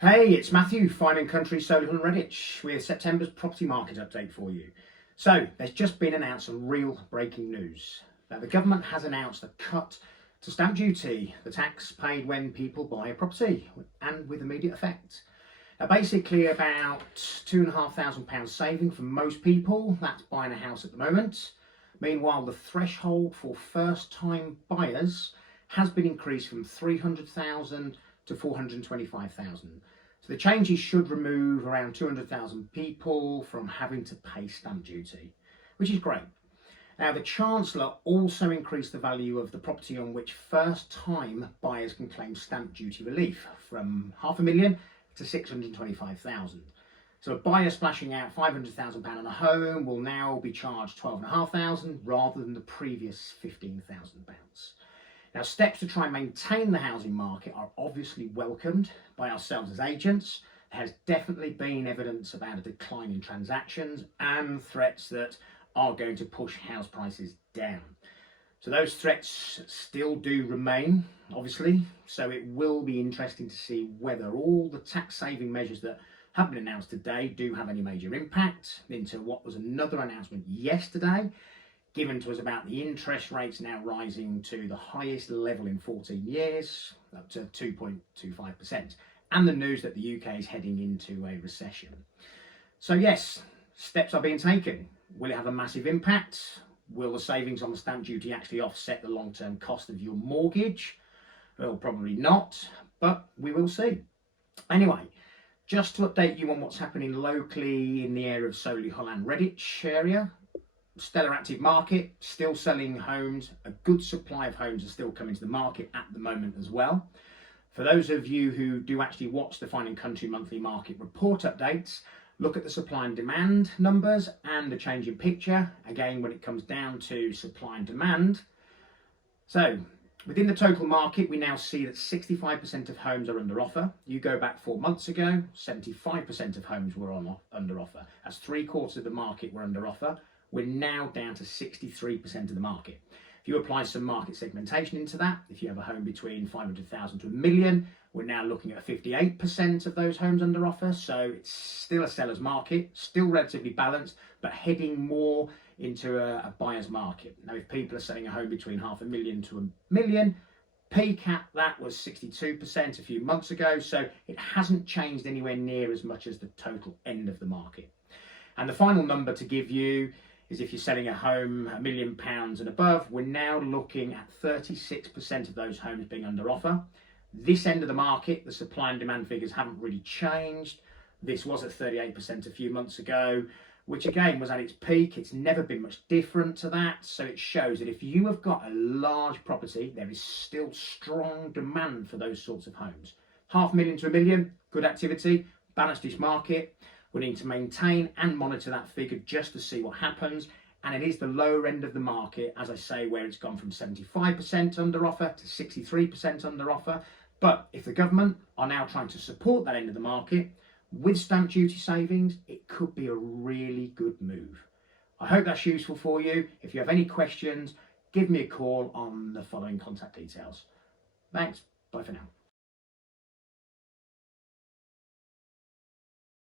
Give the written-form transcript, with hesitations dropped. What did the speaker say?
Hey, it's Matthew, Fine and Country, Solihull and Redditch, with September's property market update for you. So, there's just been announced some real breaking news. Now, the government has announced a cut to stamp duty, the tax paid when people buy a property, and with immediate effect. Now, basically about £2,500 saving for most people, that's buying a house at the moment. Meanwhile, the threshold for first-time buyers has been increased from 300,000 to 425,000. So the changes should remove around 200,000 people from having to pay stamp duty, which is great. Now, the Chancellor also increased the value of the property on which first-time buyers can claim stamp duty relief from £500,000 to 625,000. So a buyer splashing out £500,000 on a home will now be charged £12,500 rather than the previous £15,000. Now, steps to try and maintain the housing market are obviously welcomed by ourselves as agents. There has definitely been evidence about a decline in transactions and threats that are going to push house prices down. So those threats still do remain, obviously, so it will be interesting to see whether all the tax saving measures that have been announced today do have any major impact into what was another announcement yesterday given to us about the interest rates now rising to the highest level in 14 years, up to 2.25%, and the news that the UK is heading into a recession. So yes, steps are being taken. Will it have a massive impact? Will the savings on the stamp duty actually offset the long-term cost of your mortgage? Well, probably not, but we will see. Anyway, just to update you on what's happening locally in the area of Solihull and Redditch area, stellar active market, still selling homes. A good supply of homes are still coming to the market at the moment as well. For those of you who do actually watch the Fine and Country monthly market report updates, look at the supply and demand numbers and the change in picture, again, when it comes down to supply and demand. So, within the total market, we now see that 65% of homes are under offer. You go back 4 months ago, 75% of homes were under offer. That's 3/4 of the market were under offer. We're now down to 63% of the market. If you apply some market segmentation into that, if you have a home between 500,000 to a million, we're now looking at 58% of those homes under offer. So it's still a seller's market, still relatively balanced, but heading more into a buyer's market. Now, if people are selling a home between £500,000 to a million, peak at that was 62% a few months ago. So it hasn't changed anywhere near as much as the total end of the market. And the final number to give you is if you're selling a home £1 million and above, we're now looking at 36% of those homes being under offer. This end of the market, the supply and demand figures haven't really changed. This was at 38% a few months ago, which again was at its peak. It's never been much different to that. So it shows that if you have got a large property, there is still strong demand for those sorts of homes. £500,000 to a million, good activity, balanced market. We need to maintain and monitor that figure just to see what happens. And it is the lower end of the market, as I say, where it's gone from 75% under offer to 63% under offer. But if the government are now trying to support that end of the market with stamp duty savings, it could be a really good move. I hope that's useful for you. If you have any questions, give me a call on the following contact details. Thanks. Bye for now.